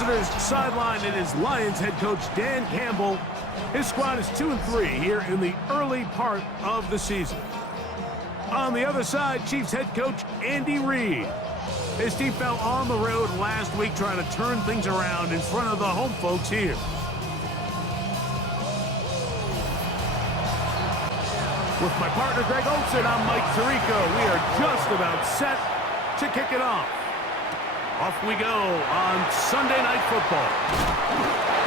visitors' sideline, it is Lions head coach Dan Campbell. His squad is 2-3 here in the early part of the season. On the other side, Chiefs head coach Andy Reid. His team fell on the road last week trying to turn things around in front of the home folks here. With my partner Greg Olson, I'm Mike Tirico. We are just about set to kick it off. Off we go on Sunday Night Football.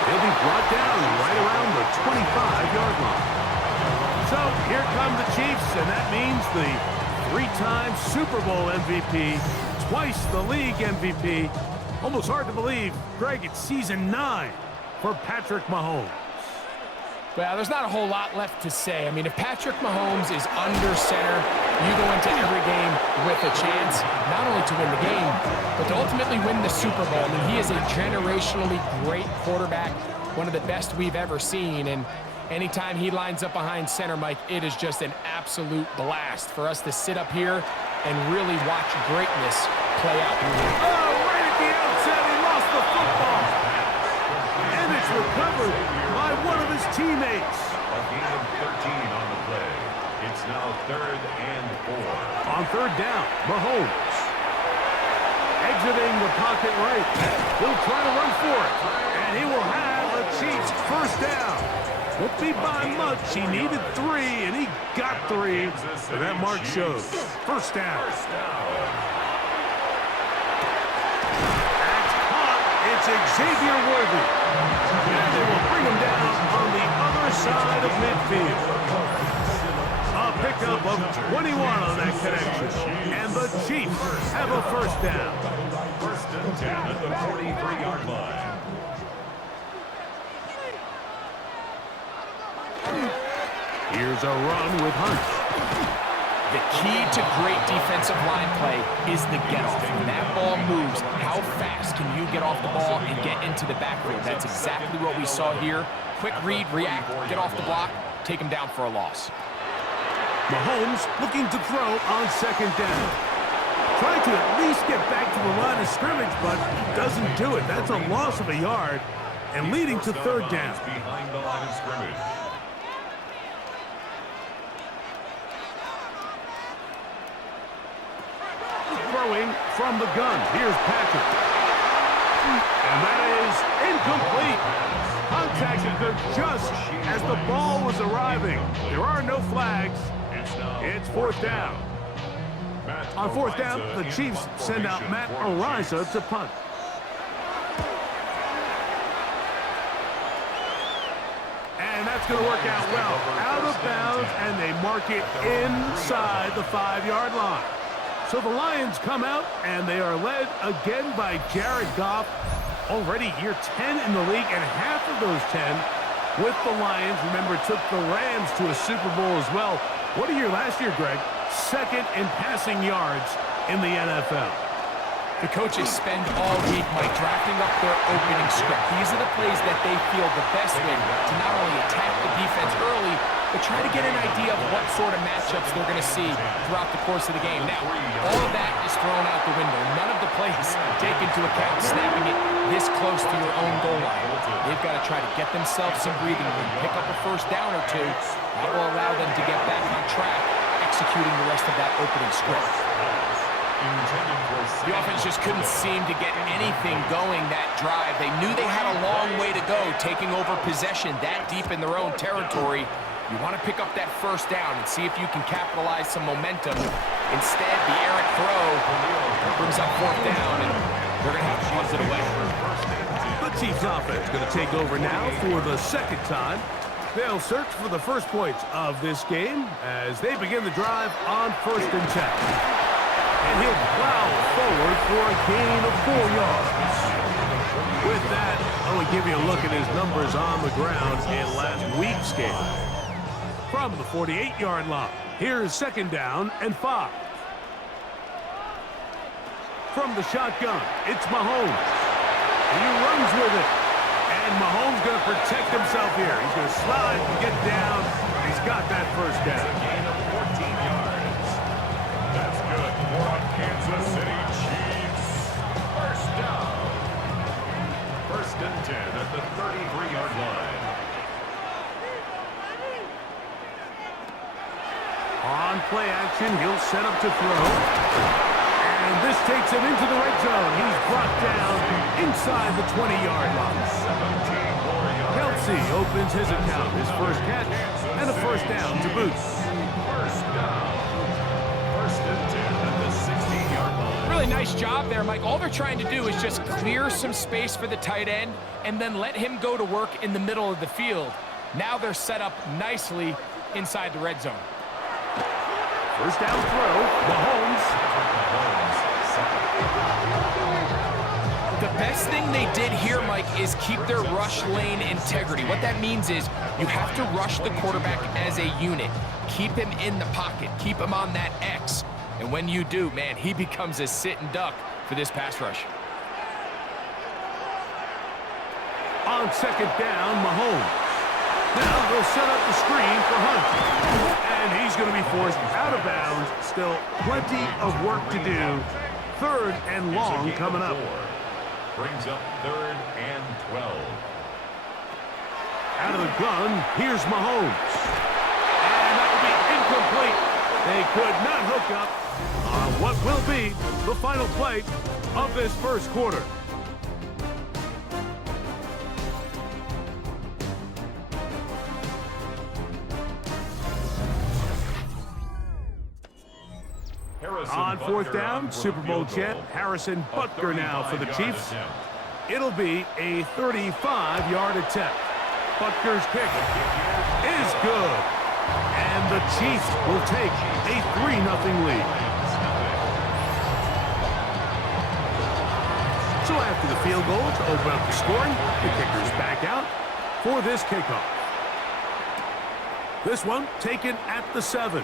He'll be brought down right around the 25-yard line. So here come the Chiefs, and that means the three-time Super Bowl MVP, twice the league MVP. Almost hard to believe, Greg, it's season 9 for Patrick Mahomes. Well, there's not a whole lot left to say. I mean, if Patrick Mahomes is under center, you go into every game with a chance, not only to win the game, but to ultimately win the Super Bowl. I mean, he is a generationally great quarterback, one of the best we've ever seen. And anytime he lines up behind center, Mike, it is just an absolute blast for us to sit up here and really watch greatness play out. Oh, right at the outset, he lost the football. And it's recovered by one of his teammates. A gain of 13 on the play. It's now 3rd and 4. On 3rd down, Mahomes. Exiting the pocket right. He'll try to run for it. And he will have a Chiefs first down. Won't be by much. He needed 3, and he got 3. So that mark shows. First down. That's caught. It's Xavier Worthy. And they will bring him down on the other side of midfield. A pickup of 21 on that connection. And the Chiefs have a first down. First and 10 at the 43-yard line. Here's a run with Hunt. The key to great defensive line play is the get-off. When that ball moves, how fast can you get off the ball and get into the backfield? That's exactly what we saw here. Quick read, react, get off the block, take him down for a loss. Mahomes looking to throw on 2nd down. Trying to at least get back to the line of scrimmage, but doesn't do it. That's a loss of a yard and leading to 3rd down. Behind the line of scrimmage. Throwing from the gun. Here's Patrick. And that is incomplete. Contact occurred just as the ball was arriving. There are no flags. It's 4th down. On 4th down, the Chiefs send out Matt Ariza to punt. And that's going to work out well. Out of bounds, and they mark it inside the 5-yard line. So the Lions come out, and they are led again by Jared Goff. Already year 10 in the league, and half of those 10 with the Lions. Remember, took the Rams to a Super Bowl as well. What a year last year, Greg. 2nd in passing yards in the NFL. The coaches spend all week, Mike, drafting up their opening script. These are the plays that they feel the best way to not only attack the defense early, but try to get an idea of what sort of matchups they're going to see throughout the course of the game. Now, all of that is thrown out the window. None of the plays take into account snapping it this close to your own goal line. They've got to try to get themselves some breathing room, pick up a first down or 2. That will allow them to get back on track, executing the rest of that opening script. The offense just couldn't seem to get anything going that drive. They knew they had a long way to go, taking over possession that deep in their own territory. You want to pick up that first down and see if you can capitalize some momentum. Instead, the errant throw brings up 4th down, and they're going to have to punt it away. The Chiefs offense going to take over now for the 2nd time. They'll search for the first points of this game as they begin the drive on 1st and 10. And he'll plow forward for a gain of 4 yards. With that, I will give you a look at his numbers on the ground in last week's game. From the 48-yard line, here's 2nd down and 5. From the shotgun, it's Mahomes. He runs with it. And Mahomes going to protect himself here. He's going to slide and get down. He's got that first down. Gain of 14 yards. That's good for Kansas City Chiefs. First down. On play action, he'll set up to throw. And this takes him into the red zone. He's brought down inside the 20-yard line. Kelsey opens his account, his first catch, and a first down to boot. First down. First and 10 at the 16-yard line. Really nice job there, Mike. All they're trying to do is just clear some space for the tight end and then let him go to work in the middle of the field. Now they're set up nicely inside the red zone. First down throw, Mahomes. The best thing they did here, Mike, is keep their rush lane integrity. What that means is you have to rush the quarterback as a unit. Keep him in the pocket. Keep him on that X. And when you do, man, he becomes a sitting duck for this pass rush. On second down, Mahomes. Now they'll set up the screen for Hunt. And he's going to be forced out of bounds. Still plenty of work to do. Third and long coming up. Brings up third and 12. Out of the gun, here's Mahomes. And that will be incomplete. They could not hook up on what will be the final play of this first quarter. On fourth down, Super Bowl champ Harrison Butker now for the Chiefs. It'll be a 35-yard attempt. Butker's kick is good. And the Chiefs will take a 3-0 lead. So after the field goal to open up the scoring, the kicker's back out for this kickoff. This one taken at the 7.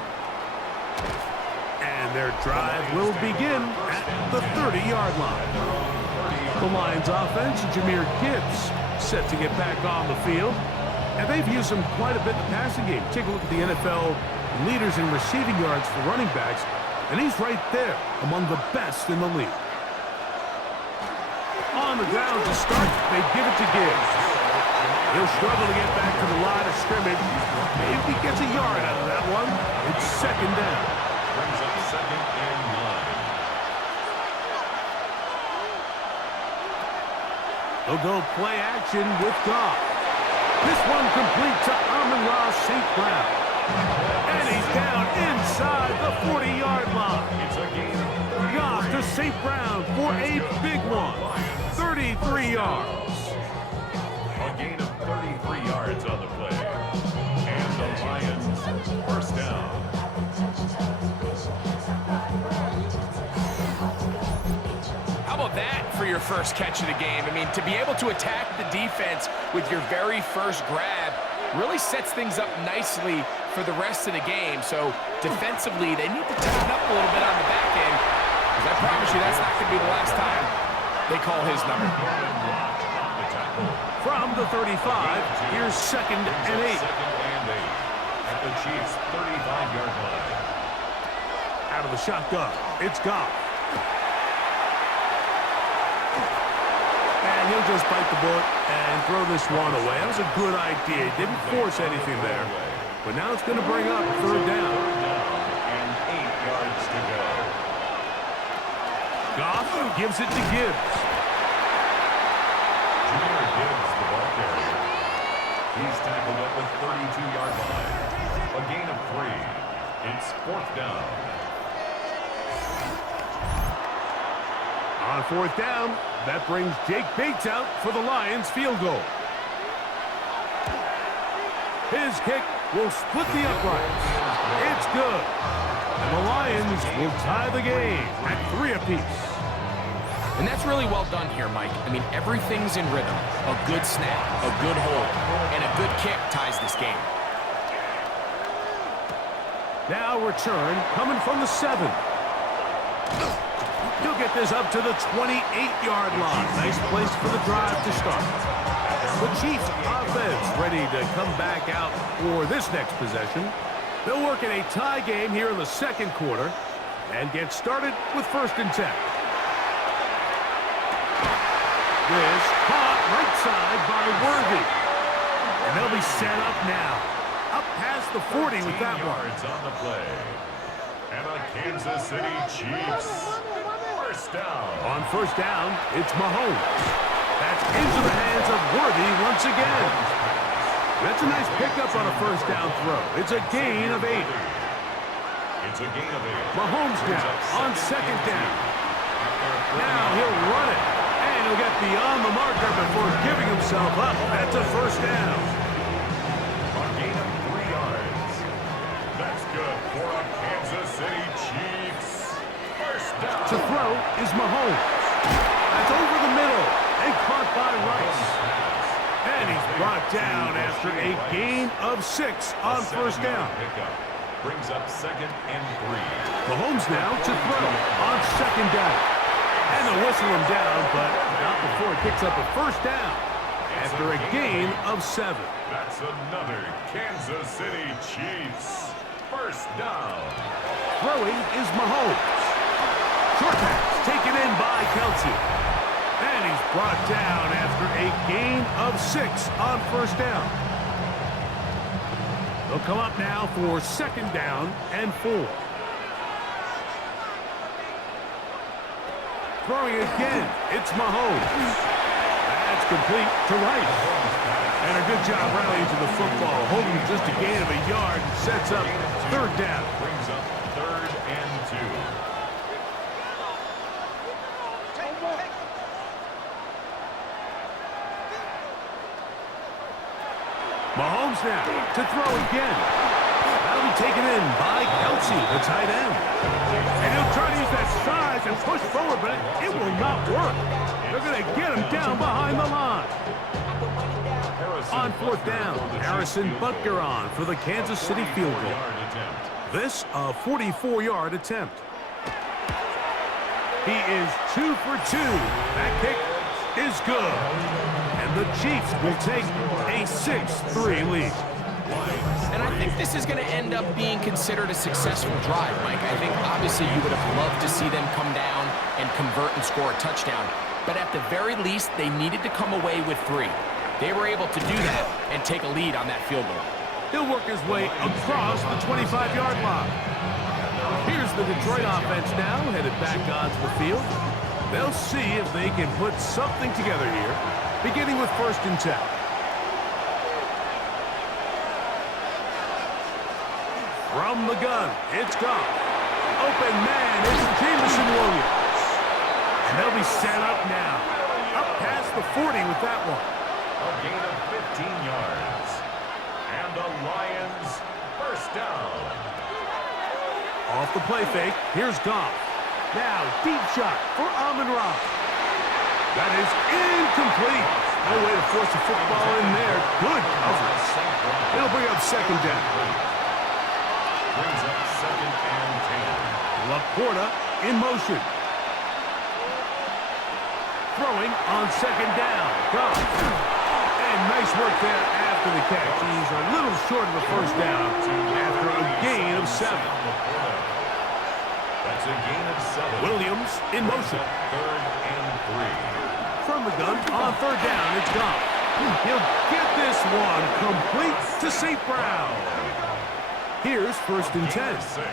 And their drive will begin at the 30-yard line. The Lions offense, Jahmyr Gibbs, set to get back on the field. And they've used him quite a bit in the passing game. Take a look at the NFL leaders in receiving yards for running backs, and he's right there among the best in the league. On the ground to start, they give it to Gibbs. He'll struggle to get back to the line of scrimmage. Maybe he gets a yard out of that one. It's second down. Brings up second and 9. They'll go play action with Goff. This one complete to Amon-Ra St. Brown. And he's down inside the 40-yard line. It's a gain. Goff to St. Brown for a big one. 33 yards. A gain of 33 yards on the play. And the Lions first down. How about that for your first catch of the game? I mean, to be able to attack the defense with your very first grab really sets things up nicely for the rest of the game. So defensively, they need to tighten up a little bit on the back end, because I promise you that's not going to be the last time they call his number. From the 35, here's second and 8. Second and 8 at the Chiefs' 35-yard line. Out of the shotgun, it's Goff. And he'll just bite the bullet and throw this one away. That was a good idea. He didn't force anything there. But now it's going to bring up third down. And 8 yards to go. Goff gives it to Gibbs. Jahmyr Gibbs, the ball carrier. He's tackled at the 32-yard line. A gain of 3. It's fourth down. On fourth down, that brings Jake Bates out for the Lions field goal. His kick will split the uprights. It's good. And the Lions will tie the game at 3 apiece. And that's really well done here, Mike. I mean, everything's in rhythm. A good snap, a good hold, and a good kick ties this game. Now return coming from the 7. He'll get this up to the 28-yard line. Nice place for the drive to start. The Chiefs offense ready to come back out for this next possession. They'll work in a tie game here in the second quarter and get started with first and 10. This caught right side by Worthy. And they'll be set up now. Up past past the 40 with that one. Yards on the play. And a Kansas City Chiefs first down. On first down, it's Mahomes. That's into the hands of Worthy once again. That's a nice pickup on a first down throw. It's a gain of 8. It's a gain of 8. Mahomes now on second down. Now he'll run it. And he'll get beyond the marker before giving himself up. That's a first down. A gain of 3 yards. That's good for a Kansas City Chiefs first down. To throw is Mahomes. That's over the middle and caught by Rice. And he's brought down after a gain of 6 on first down. Pickup brings up 2nd and 3. Mahomes now to throw on second down. And they'll whistle him down, but not before he picks up a first down after a gain of 7. That's another Kansas City Chiefs first down. Throwing is Mahomes. Short pass taken in by Kelsey. And he's brought down after a gain of 6 on first down. They'll come up now for second down and 4. Throwing again, it's Mahomes. That's complete to Rice. And a good job rallying to the football, holding just a gain of a yard and sets up third down. Brings up 3rd and 2. Mahomes now to throw again. That'll be taken in by Kelsey, the tight end. And he'll try to use that size and push forward, but it will not work. They're going to get him down behind the line. On fourth down, Harrison Butker on for the Kansas City field goal. This a 44-yard attempt. He is 2 for 2. That kick is good. And the Chiefs will take a 6-3 lead. And I think this is going to end up being considered a successful drive, Mike. I think obviously you would have loved to see them come down and convert and score a touchdown. But at the very least, they needed to come away with 3. They were able to do that and take a lead on that field goal. He'll work his way across the 25-yard line. Here's the Detroit offense now, headed back onto the field. They'll see if they can put something together here, beginning with 1st and 10. From the gun, it's gone. Open man, it's Jameson Williams. And they'll be set up now. Up past the 40 with that one. A gain of 15 yards. And the Lions first down. Off the play fake, here's Goff. Now, deep shot for Amon-Ra. That is incomplete. No way to force the football in there. Good coverage. It'll bring up second down. Brings up 2nd and 10. Laporta in motion. Throwing on second down. Goff. And nice work there after the catch. He's a little short of the first down after a gain of 7. That's a gain of 7. Williams in motion. 3rd and 3. From the gun on third down, it's Goff. He'll get this one complete to St. Brown. Here's 1st and 10. 6.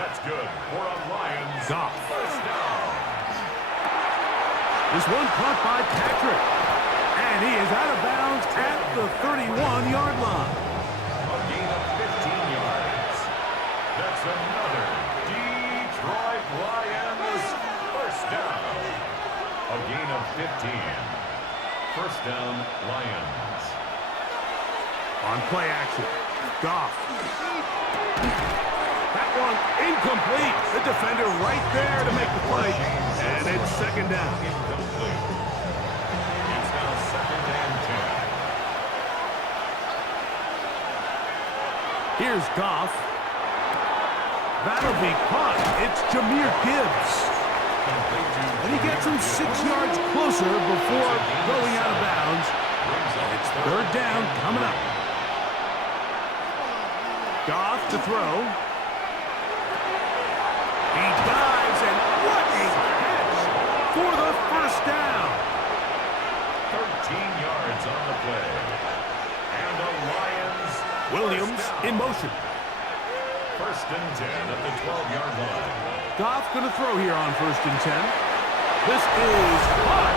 That's good for a Lions Goff. first down. This one caught by Patrick. And he is out of bounds at the 31-yard line. A gain of 15 yards. That's another Detroit Lions first down. A gain of 15. First down, Lions. On play action, Goff. That one incomplete. The defender right there to make the play. And it's second down. Incomplete. It's now 2nd and 10. Here's Goff. That'll be caught. It's Jahmyr Gibbs. And he gets him 6 yards closer before going out of bounds. It's third down coming up. Goff to throw. He dives, and what a catch for the first down. 13 yards on the play. And the Lions Williams in motion. First and 10 at the 12-yard line. Goff going to throw here on first and 10. This is hot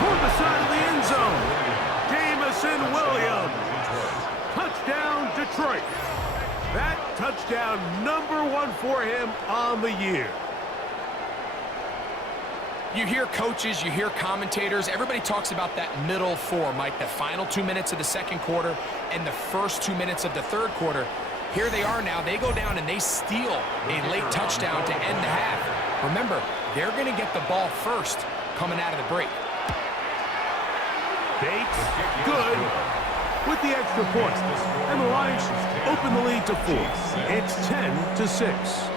toward the side of the end zone. Jamison Williams. Touchdown, Detroit. That touchdown #1 for him on the year. You hear coaches, you hear commentators, everybody talks about that middle four, Mike, the final 2 minutes of the second quarter and the first 2 minutes of the third quarter. Here they are now. They go down and they steal a late touchdown to end the half. Remember, they're going to get the ball first coming out of the break. Bates, good, with the extra point. And the Lions open the lead to 4. It's 10-6.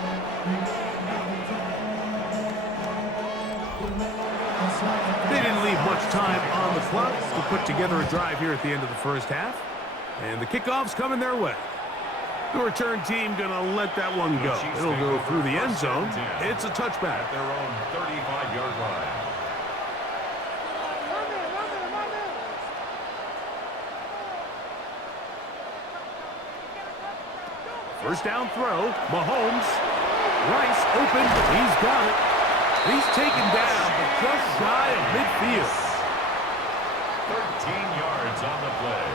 They didn't leave much time on the clock to put together a drive here at the end of the first half. And the kickoff's coming their way. The return team going to let that one go. It'll go through the end zone. It's a touchback. At their own 35-yard line. First down throw. Mahomes. Rice open. He's got it. He's taken down, but just shy of midfield. 13 yards on the play.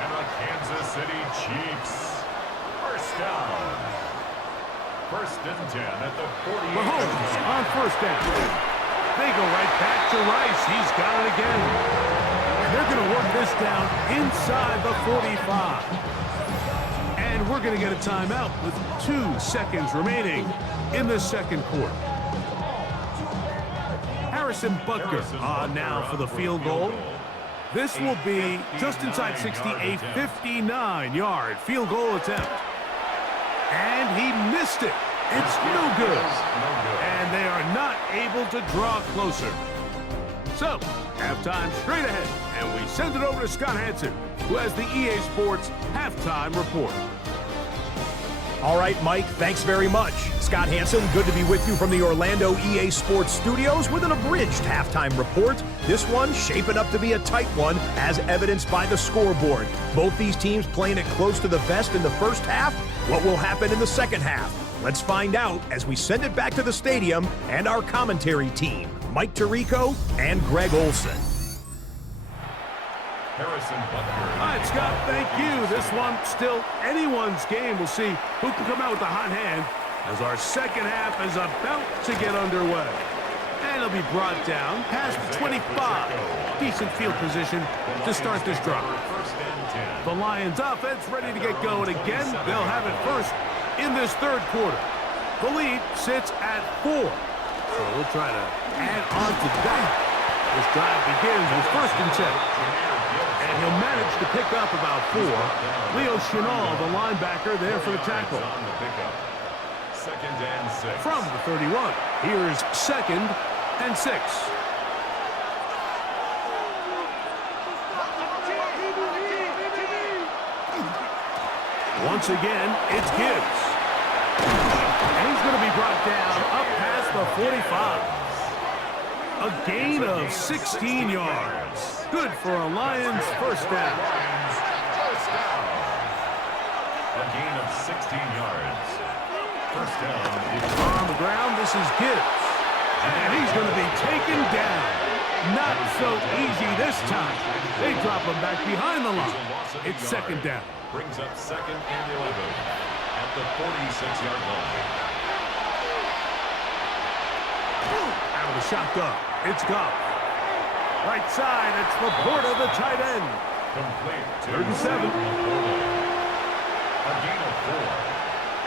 And the Kansas City Chiefs. First down. First and 10 at the 40. Mahomes on first down. They go right back to Rice. He's got it again. And they're going to work this down inside the 45. And we're going to get a timeout with 2 seconds remaining in the second quarter. Harrison Butker on now for the field goal. This will be just inside 60, a 59-yard field goal attempt. And he missed it. It's no good. And they are not able to draw closer. So, halftime straight ahead. And we send it over to Scott Hansen, who has the EA Sports Halftime Report. All right, Mike, thanks very much. Scott Hansen, good to be with you from the Orlando EA Sports Studios with an abridged halftime report. This one shaping up to be a tight one, as evidenced by the scoreboard. Both these teams playing it close to the vest in the first half. What will happen in the second half? Let's find out as we send it back to the stadium and our commentary team, Mike Tirico and Greg Olson. Harrison Butker. All right, Scott, thank you. This one still anyone's game. We'll see who can come out with the hot hand as our second half is about to get underway. And it'll be brought down past the 25. Decent field position to start this drive. The Lions offense ready to get going again. They'll have it first in this third quarter. The lead sits at 4. So we'll try to add on to that. This drive begins with first and 10. And he'll manage to pick up about 4. Leo Chenal, the linebacker, there for the tackle. Second and 6. From the 31, here's second and 6. Once again, it's Gibbs. And he's going to be brought down up past the 45. A gain of 16 yards. Good for a Lions first down. A gain of 16 yards. First down. On the ground, this is Gibbs. And he's going to be taken down. Not so easy this time. They drop him back behind the line. It's second down. Brings up second and 11 at the 46-yard line. Out of the shotgun, it's Goff. Right side, it's Laporta, the tight end. Complete. Third and 7. A gain of 4.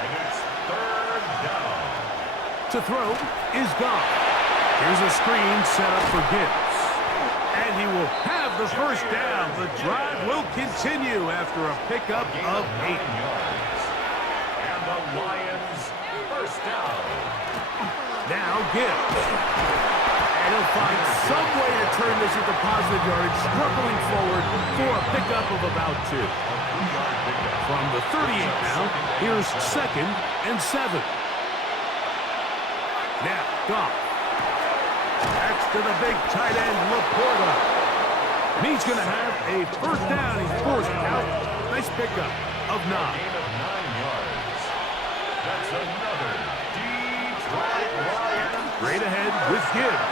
And it's third down. To throw is Goff. Here's a screen set up for Gibbs. And he will have the first down. The drive will continue after a pickup of 8. And the Lions first down. Now Gibbs. And he'll find some way to turn this into positive yardage, struggling forward for a pickup of about 2. From the 38 now, here's second and 7. Now, Goff. That's to the big tight end, Laporta. And he's going to have a first down. He's forced out. Nice pickup. of 9. Gain of 9 yards. That's another Detroit Lions. Straight ahead with Gibbs.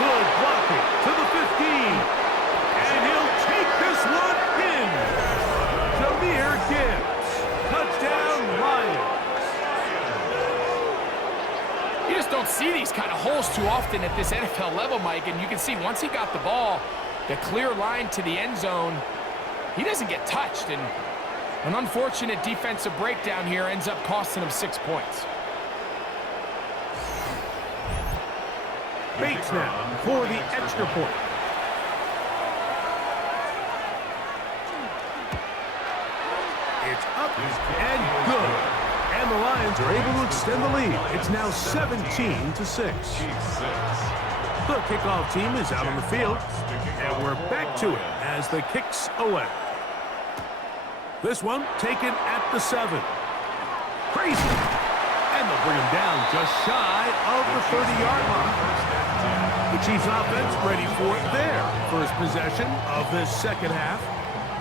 Good blocking to the 15. And he'll take this one in. Jahmyr Gibbs. Touchdown, Lions. You just don't see these kind of holes too often at this NFL level, Mike. And you can see once he got the ball, the clear line to the end zone, he doesn't get touched. And an unfortunate defensive breakdown here ends up costing him 6 points. Bates now for the extra point. It's up and good. And the Lions are able to extend the lead. It's now 17-6. The kickoff team is out on the field, and we're back to it as the kicks away. This one taken at the 7. Crazy. And they'll bring him down just shy of the 30-yard line. The Chiefs offense ready for their first possession of this second half.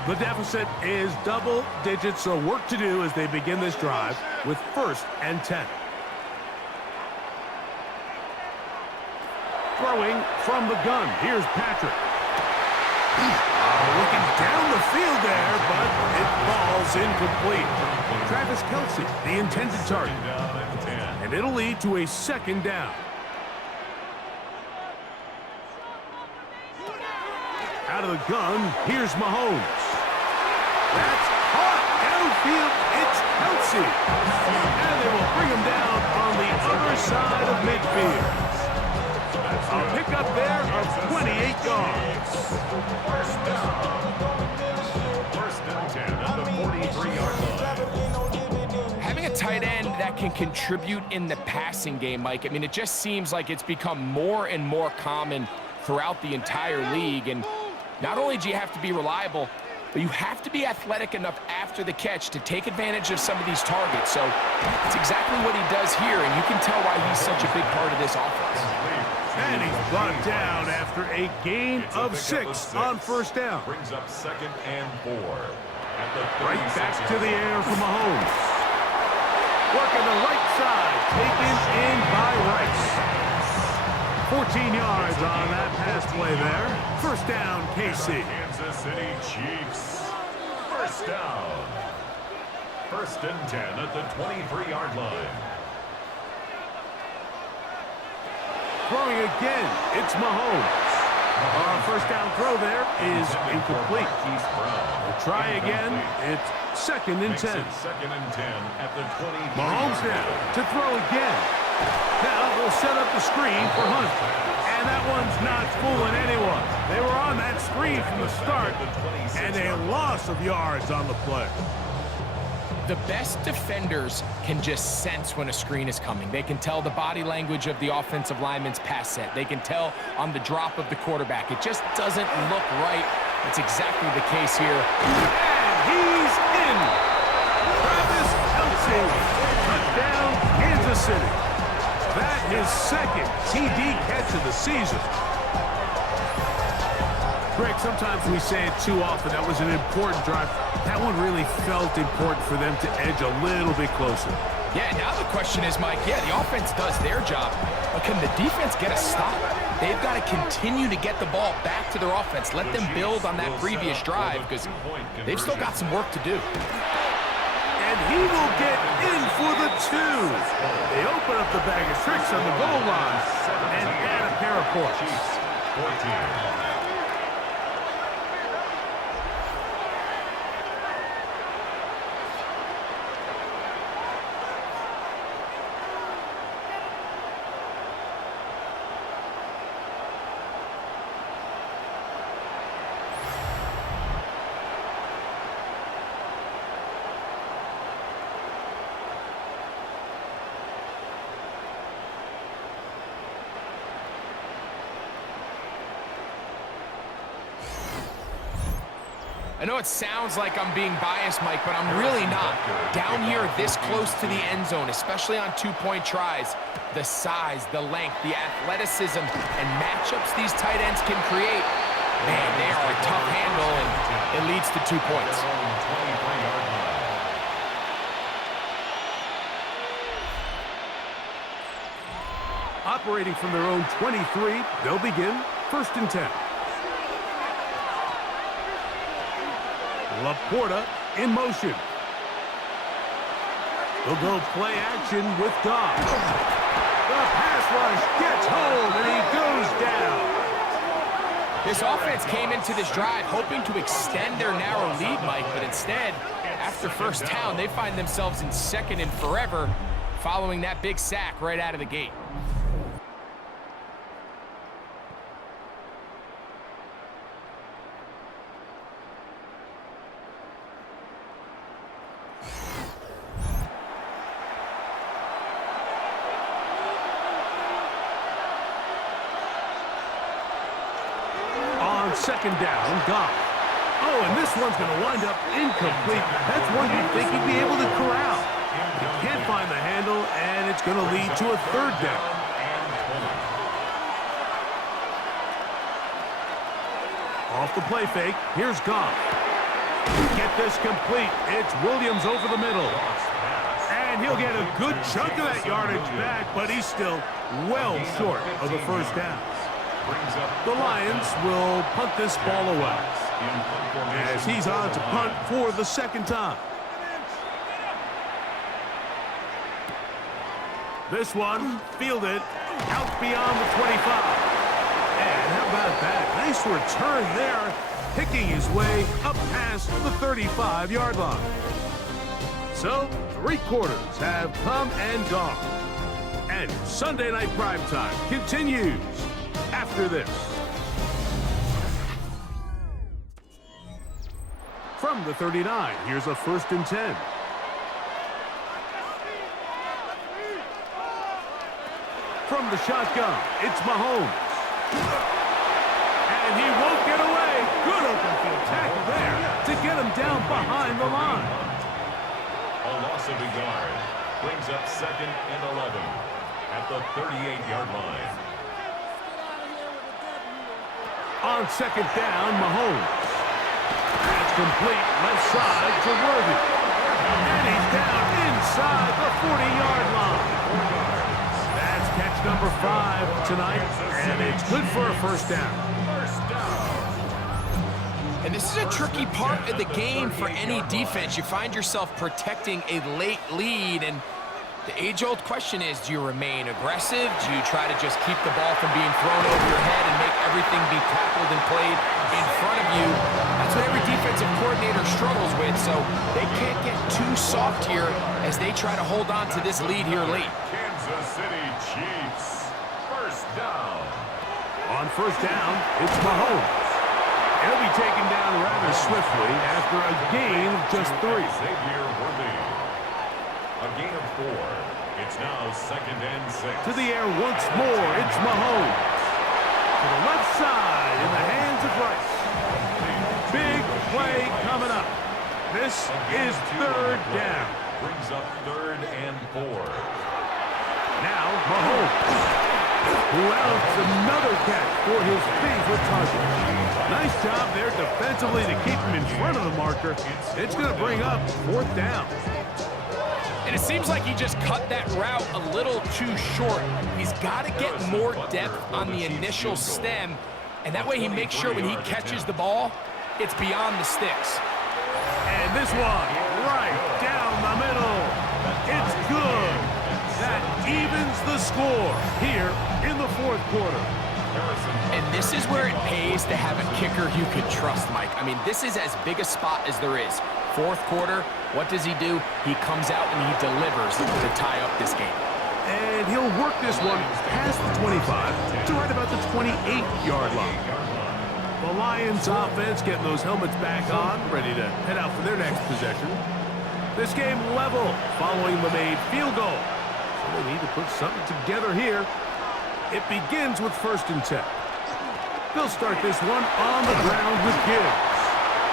The deficit is double digits, so work to do as they begin this drive with 1st and 10. Throwing from the gun. Here's Patrick. Looking down the field there, but it falls incomplete. Travis Kelce, the intended target. And it'll lead to a 2nd down. Out of the gun, here's Mahomes. That's caught downfield. It's Kelce. And they will bring him down on the other side of midfield. A pickup there of 28 yards. First and 10 at the 43-yard line. Having a tight end that can contribute in the passing game, Mike, I mean, it just seems like it's become more and more common throughout the entire league. And not only do you have to be reliable, but you have to be athletic enough after the catch to take advantage of some of these targets. So it's exactly what he does here, and you can tell why he's such a big part of this offense. And he's brought down after a gain of 6 on 1st down. Brings up 2nd and 4. At the Right back to the air for Mahomes. Working the right side, taken in by Rice. 14 yards on that pass play there. 1st down, KC. Kansas City Chiefs. 1st down. 1st and 10 at the 23-yard line. Throwing again, it's Mahomes. Our 1st down throw there is incomplete. We'll try again. It's 2nd and 10. 2nd and 10 at the 20. Mahomes now to throw again. Now we'll set up the screen for Hunt. And that one's not fooling anyone. They were on that screen from the start, and a loss of yards on the play. The best defenders can just sense when a screen is coming. They can tell the body language of the offensive lineman's pass set. They can tell on the drop of the quarterback. It just doesn't look right. That's exactly the case here. And he's in. Travis Kelce, touchdown, Kansas City. That is 2nd TD catch of the season. Greg, sometimes we say it too often. That was an important drive. That one really felt important for them to edge a little bit closer. Yeah, now the question is, Mike, yeah, the offense does their job, but can the defense get a stop? They've got to continue to get the ball back to their offense. Let them build on that previous drive because they've still got some work to do. And he will get in for the 2. They open up the bag of tricks on the goal line and add a pair of points. 14. I know it sounds like I'm being biased, Mike, but I'm really not. Down here this close to the end zone, especially on 2-point tries, the size, the length, the athleticism, and matchups these tight ends can create, man, they are a tough handle, and it leads to 2 points. Operating from their own 23, they'll begin 1st and 10. Laporta in motion. He'll go play action with Goff. The pass rush gets home, and he goes down. This offense came into this drive hoping to extend their narrow lead, Mike, but instead, after 1st down, they find themselves in 2nd and forever following that big sack right out of the gate. On 2nd down, Goff. Oh, and this one's going to wind up incomplete. That's one you'd think he'd be able to corral. He can't find the handle, and it's going to lead to a 3rd down. Off the play fake, here's Goff. Get this complete. It's Williams over the middle. And he'll get a good chunk of that yardage back, but he's still well short of the 1st down. The Lions will punt this ball away as he's on to punt for the 2nd time. This one fielded out beyond the 25. And how about that? Nice return there, picking his way up past the 35-yard line. So, 3 quarters have come and gone. And Sunday Night Primetime continues after this. From the 39, here's a 1st and 10. From the shotgun, it's Mahomes. And he won't get away. Good open field tackle there to get him down behind the line. A loss of a yard brings up 2nd and 11 at the 38-yard line. On 2nd down, Mahomes. That's complete left side to Worthy. And he's down inside the 40-yard line. That's catch number 5 tonight, and it's good for a 1st down. And this is a tricky part of the game for any defense. You find yourself protecting a late lead, and the age-old question is, do you remain aggressive? Do you try to just keep the ball from being thrown over your head and make everything be tackled and played in front of you? That's what every defensive coordinator struggles with, so they can't get too soft here as they try to hold on to this lead here late. Kansas City Chiefs, 1st down. On 1st down, it's Mahomes. He'll be taken down rather swiftly after a gain of just 3. Xavier Worthy. A gain of 4. It's now 2nd and 6. To the air once more, it's Mahomes. To the left side in the hands of Rice. Big play coming up. This is 3rd down. Brings up 3rd and 4. Now Mahomes, who outs another catch for his favorite target. Nice job there defensively to keep him in front of the marker. It's going to bring up 4th down. And it seems like he just cut that route a little too short. He's got to get more depth on the initial stem, and that way he makes sure when he catches the ball, it's beyond the sticks. And this one, right down the middle. It's good. That evens the score here in the 4th quarter. And this is where it pays to have a kicker you can trust, Mike. I mean, this is as big a spot as there is. 4th quarter, what does he do? He comes out and he delivers to tie up this game. And he'll work this one past the 25 to right about the 28-yard line. The Lions offense getting those helmets back on, ready to head out for their next possession. This game level following the made field goal. So they need to put something together here. It begins with 1st and 10. They'll start this one on the ground with Gibbs.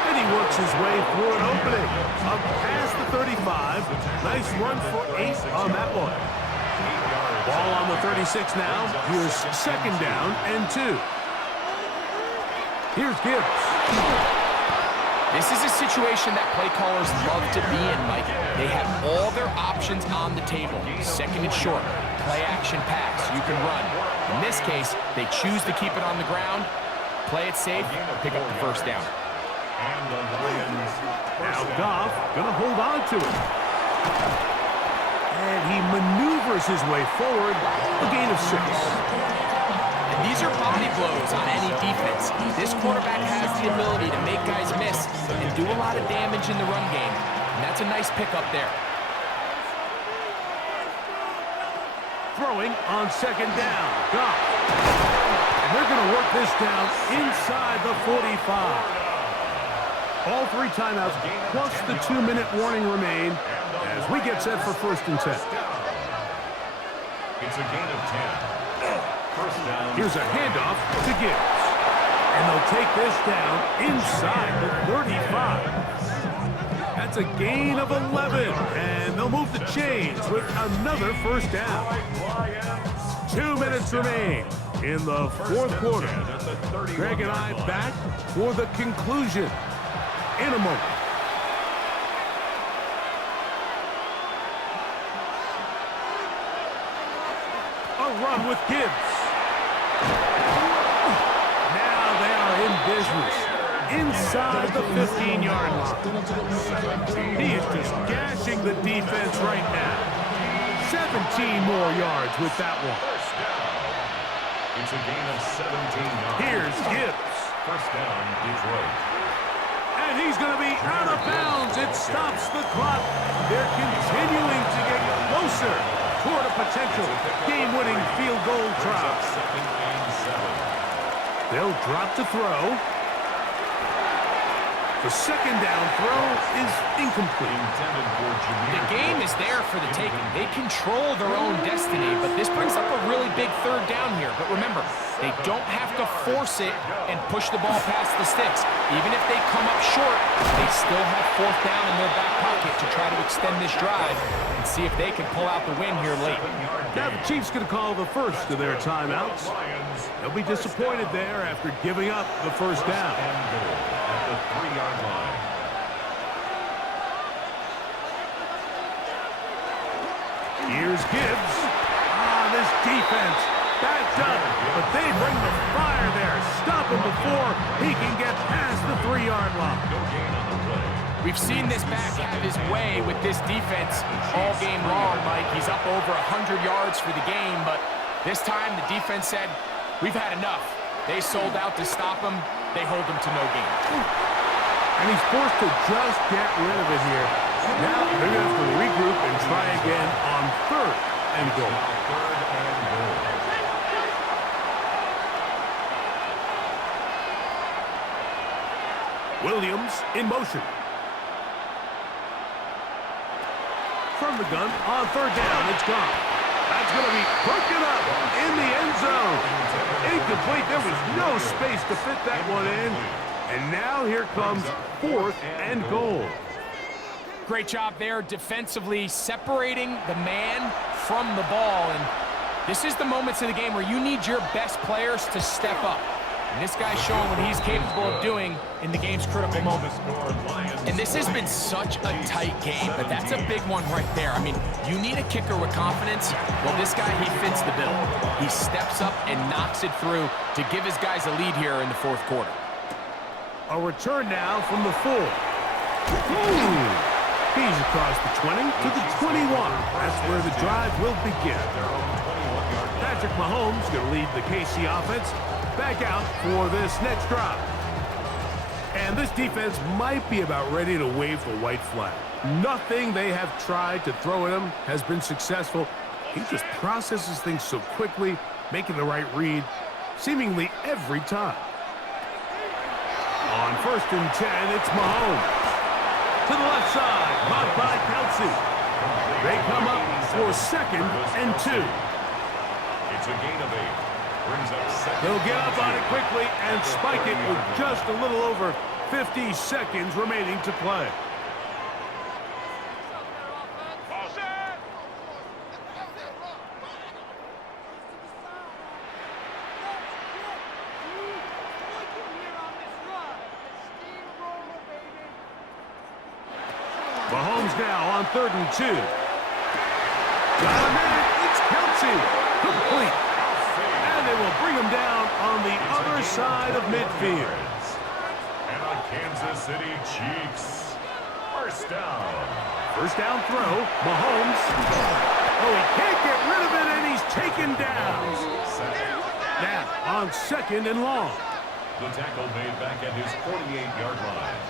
And he works his way through an opening. Up past the 35. Nice run for 8 on that one. Ball on the 36 now. Here's 2nd down and 2. Here's Gibbs. This is a situation that play callers love to be in, Mike. They have all their options on the table. 2nd and short. play-action pass. You can run. In this case, they choose to keep it on the ground, play it safe, pick up the first down. And the Lions. Now Goff gonna hold on to it. And he maneuvers his way forward, a gain of 6. And these are body blows on any defense. This quarterback has the ability to make guys miss and do a lot of damage in the run game. And that's a nice pickup there. Throwing on second down. Goff. And they're going to work this down inside the 45. All 3 timeouts plus the 2-minute warning remain as we get set for 1st and 10. It's a gain of 10. First down. Here's a handoff to Gibbs. And they'll take this down inside the 35. That's a gain of 11. And they'll move the chains with another first down. 2 minutes remain in the 4th quarter. Greg and I back for the conclusion in a moment. A run with Gibbs. Now they are in business inside the 15-yard line. He is just gashing the defense right now. 17 more yards with that one. It's a gain of 17 yards. Here's Gibbs. First down, Detroit. And he's going to be out of bounds. It stops the clock. They're continuing to get closer toward a potential game-winning field goal try. Second and 7. They'll drop to throw. The second down throw is incomplete. Intended for Jameer. The game is there for the taking. They control their own destiny, but this brings up a really big 3rd down here. But remember, they don't have to force it and push the ball past the sticks. Even if they come up short, they still have 4th down in their back pocket to try to extend this drive and see if they can pull out the win here late. Now the Chiefs going to call the first of their timeouts. They'll be disappointed there after giving up the first down. And goal at the 3-yard line. Here's Gibbs. This defense backed up, but they bring the fire there. Stop him before he can get past the 3-yard line. No gain on the play. We've seen this back have his way with this defense all game long, Mike. He's up over 100 yards for the game, but this time the defense said, we've had enough. They sold out to stop him. They hold him to no gain. And he's forced to just get rid of it here. Now they're going to have to regroup and try again on 3rd and goal. 3rd and goal. Williams in motion. From the gun on 3rd down, it's gone. That's going to be broken up in the end zone. Incomplete. There was no space to fit that one in. And now here comes 4th and goal. Great job there defensively, separating the man from the ball. And this is the moments in the game where you need your best players to step up. And this guy's showing what he's capable of doing in the game's critical moments. And this has been such a tight game, but that's a big one right there. I mean, you need a kicker with confidence. Well, this guy, he fits the bill. He steps up and knocks it through to give his guys a lead here in the 4th quarter. A return now from the 4. He's across the 20 to the 21. That's where the drive will begin. Patrick Mahomes going to lead the KC offense back out for this next drive. And this defense might be about ready to wave the white flag. Nothing they have tried to throw at him has been successful. He just processes things so quickly, making the right read seemingly every time. On 1st and 10, it's Mahomes. To the left side, caught by Kelsey. They come up for 2nd and 2. It's a gain of 8. Brings up 2nd. They'll get up on it quickly and spike it with just a little over 50 seconds remaining to play. Mahomes now on 3rd and 2. Got a minute. It's Kelsey, complete. And they will bring him down on the other side of midfield. And the Kansas City Chiefs. First down. First down throw, Mahomes. Oh, he can't get rid of it, and he's taken down. Now, on second and long. The tackle made back at his 48-yard line.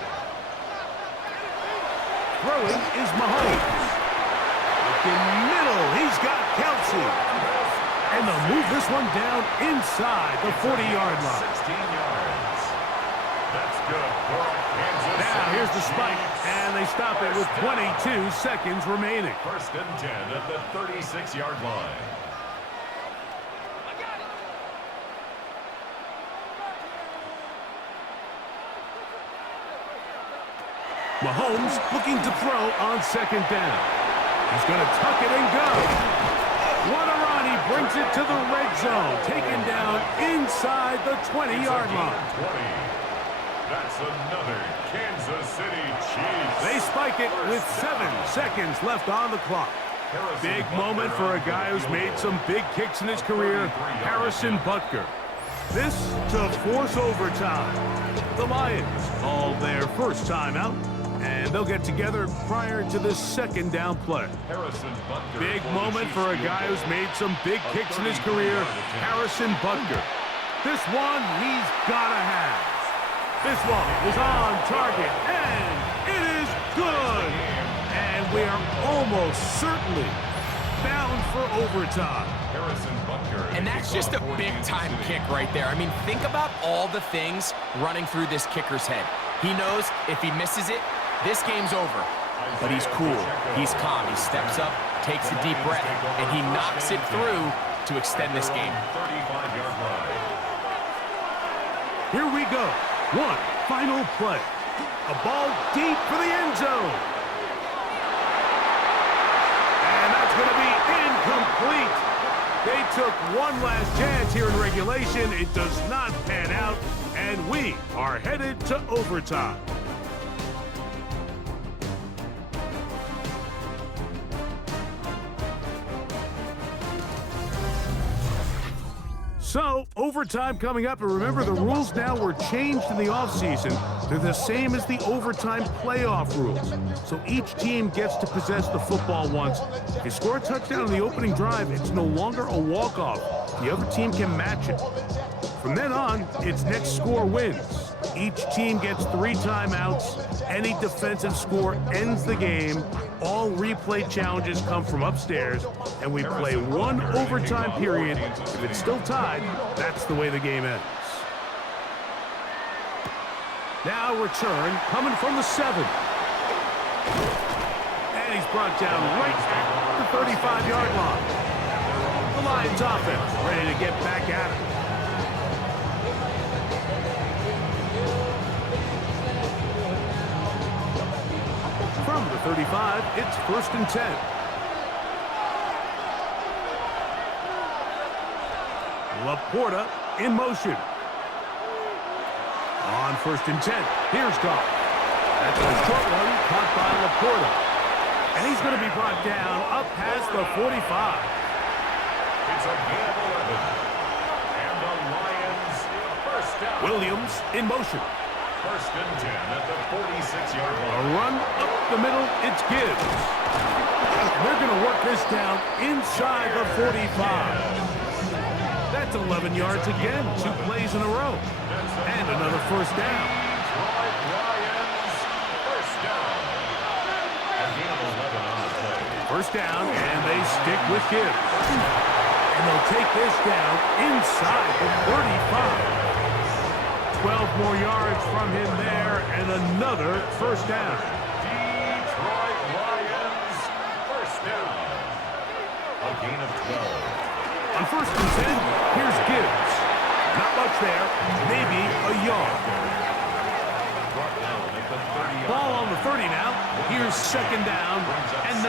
Throwing is Mahomes. In middle, he's got Kelsey. And they'll move this one down inside the 40-yard line. 16 yards. That's good for Kansas Now, City here's the spike, Chiefs. and they stop it with 22 seconds remaining. First and 10 at the 36-yard line. Mahomes looking to throw on second down. He's going to tuck it and go. What a run. He brings it to the red zone. Taken down inside the 20-yard line. 20. That's another Kansas City Chiefs. They spike it with 7 seconds left on the clock. Big moment for a guy who's made some big kicks in his career, Harrison Butker. This to force overtime. The Lions call their first timeout, and they'll get together prior to this second down play. Big moment for a guy who's made some big kicks in his career, Harrison Butker. This one he's got to have. This one is on target, and it is good. And we are almost certainly bound for overtime. And that's just a big-time kick right there. I mean, think about all the things running through this kicker's head. He knows if he misses it, this game's over. But he's cool. He's calm. He steps up, takes a deep breath, and he knocks it through to extend this game. 35-yard line. Here we go. One final play. A ball deep for the end zone. And that's going to be incomplete. They took one last chance here in regulation. It does not pan out, and we are headed to overtime. So, overtime coming up, and remember the rules now were changed in the offseason. They're the same as the overtime playoff rules. So each team gets to possess the football once. If you score a touchdown on the opening drive, it's no longer a walk-off. The other team can match it. From then on, it's next score wins. Each team gets 3 timeouts. Any defensive score ends the game. All replay challenges come from upstairs, and we play 1 overtime period. If it's still tied, that's the way the game ends. Now return coming from the 7. And he's brought down right at the 35-yard line. The Lions offense ready to get back at it. From the 35, it's first and 10. Laporta in motion. On first and 10, here's Goff. That's a short one caught by Laporta. And he's going to be brought down up past the 45. It's a gain of 11. And the Lions first down. Williams in motion. First and 10 at the 46-yard A line. run up the middle, it's Gibbs. And they're going to work this down inside the 45. That's 11 yards again, 2 plays in a row. And another first down. Lions first down. A gain of 11 on the play. First down, and they stick with Gibbs. And they'll take this down inside the 35. 12 more yards from him there, and another first down. Detroit Lions first down. A gain of 12. On first and 10, here's Gibbs. Not much there, maybe a yard. Brought down at the 30. Ball on the 30 now. Here's second down and 9.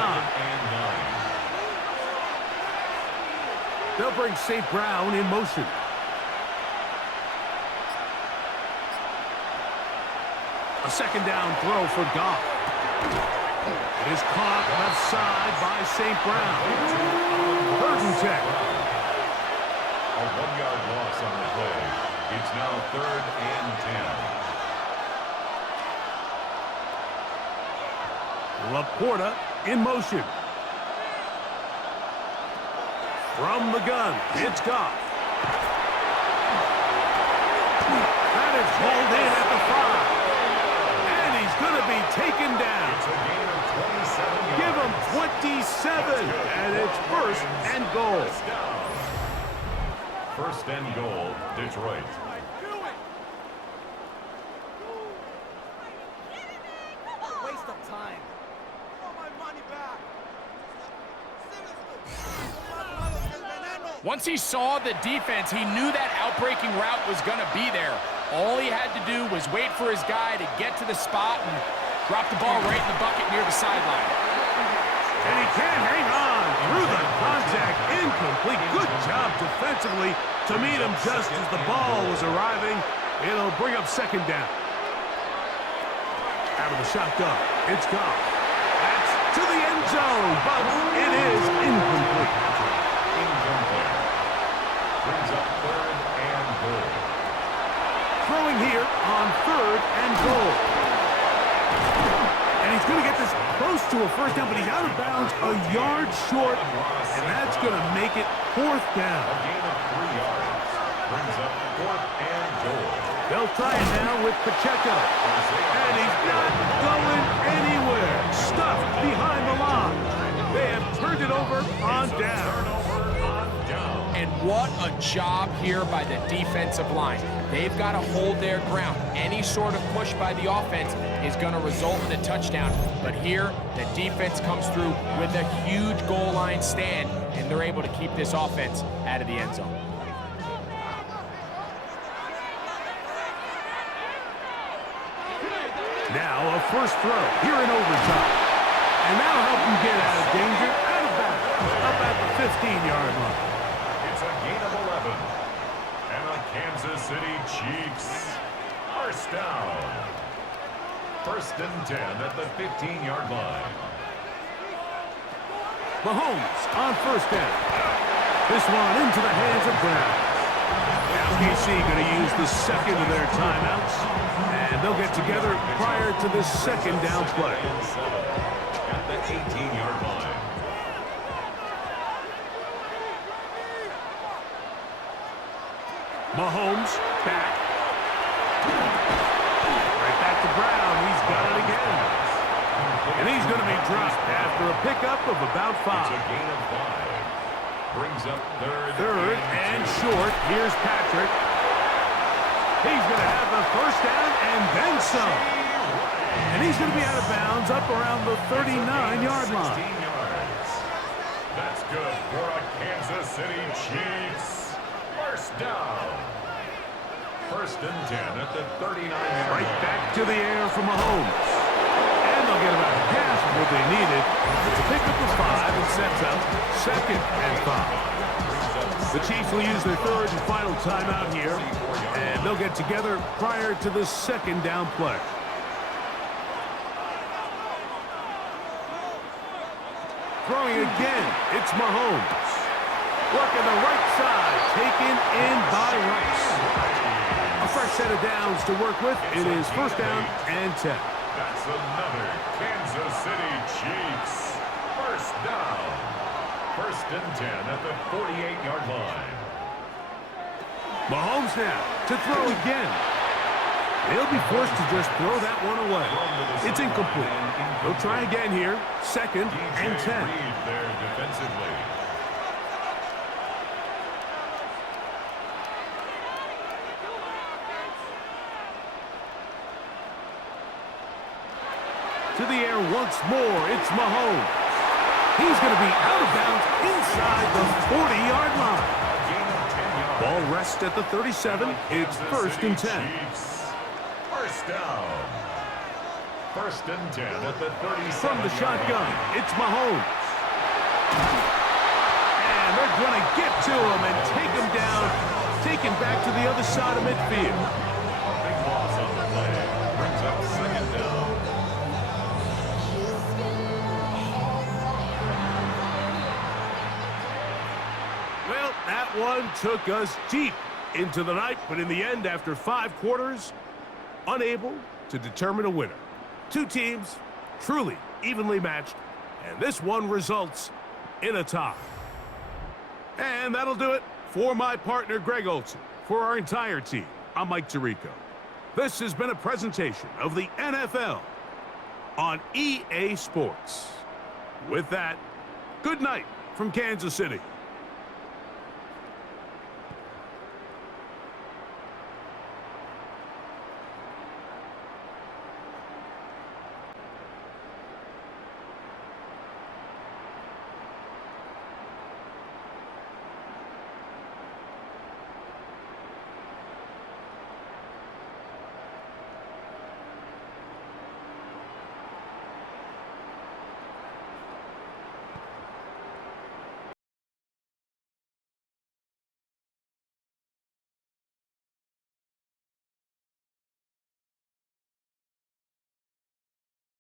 They'll bring St. Brown in motion. A second down throw for Goff. It is caught left side by St. Brown. 3rd and 10. A 1-yard loss on the play. It's now 3rd and 10. Laporta in motion. From the gun, it's Goff. That is hauled in at the 5. And he's going to be taken down. It's a gain of 27 yards. Give him 27. And it's 1st and goal. 1st and goal, Detroit. Waste of time. Once he saw the defense, he knew that outbreaking route was going to be there. All he had to do was wait for his guy to get to the spot and drop the ball right in the bucket near the sideline. And he can't hang on through the contact. Incomplete. Good job defensively to meet him just as the ball was arriving. It'll bring up 2nd down. Out of the shotgun, it's Goff. That's to the end zone, but it is incomplete. Incomplete. Brings up 3rd and goal. Throwing here on 3rd and goal. And he's going to get this close to a 1st down, but he's out of bounds a yard short, and that's going to make it 4th down. A gain of 3 yards. Brings up 4th and goal. They'll try it now with Pacheco. And he's not going anywhere. Stuffed behind the line. They have turned it over on down. And what a job here by the defensive line. They've got to hold their ground. Any sort of push by the offense is going to result in a touchdown. But here, the defense comes through with a huge goal line stand, and they're able to keep this offense out of the end zone. Now a 1st throw here in overtime. And that'll help him get out of danger, out of bounds, up at the 15-yard line. It's a gain of 11. And the Kansas City Chiefs. 1st down. 1st and 10 at the 15-yard line. Mahomes on 1st down. This one into the hands of Brown. Now KC going to use the 2nd of their timeouts. And they'll get together prior to this 2nd down play. At the 18-yard line. Mahomes back. Right back to Brown. He's got it again. And he's going to be dropped after a pickup of about 5. It's a gain of 5. Brings up 3rd and short. Here's Patrick. He's going to have the 1st down and then some. And he's going to be out of bounds up around the 39-yard line. 16 yards. That's good for a Kansas City Chiefs. 1st down. 1st and 10 at the 39-yard line. Right back to the air for Mahomes. And they'll get about half of what they needed to pick up the 5 and sets up 2nd and 5. The Chiefs will use their 3rd and final timeout here, and they'll get together prior to the 2nd down play. Throwing again, it's Mahomes. Working the right side, taken in by Rice. A fresh set of downs to work with. It is 1st down and 10. That's another Kansas City Chiefs. 1st down. 1st and 10 at the 48-yard line. Mahomes now to throw again. They'll be forced to just throw that one away. It's incomplete. They'll try again here. 2nd and 10. Reed there defensively. To the air once more, it's Mahomes. He's going to be out of bounds inside the 40-yard line. Ball rests at the 37. It's 1st and 10. 1st down. 1st and 10 at the 37. From the shotgun, it's Mahomes. And they're going to get to him and take him down, taken back to the other side of midfield. A big loss on the play. Brings up 2nd down. That one took us deep into the night, but in the end, after 5 quarters, unable to determine a winner. 2 teams truly evenly matched, and this one results in a tie. And that'll do it for my partner, Greg Olson. For our entire team, I'm Mike Tirico. This has been a presentation of the NFL on EA Sports. With that, good night from Kansas City.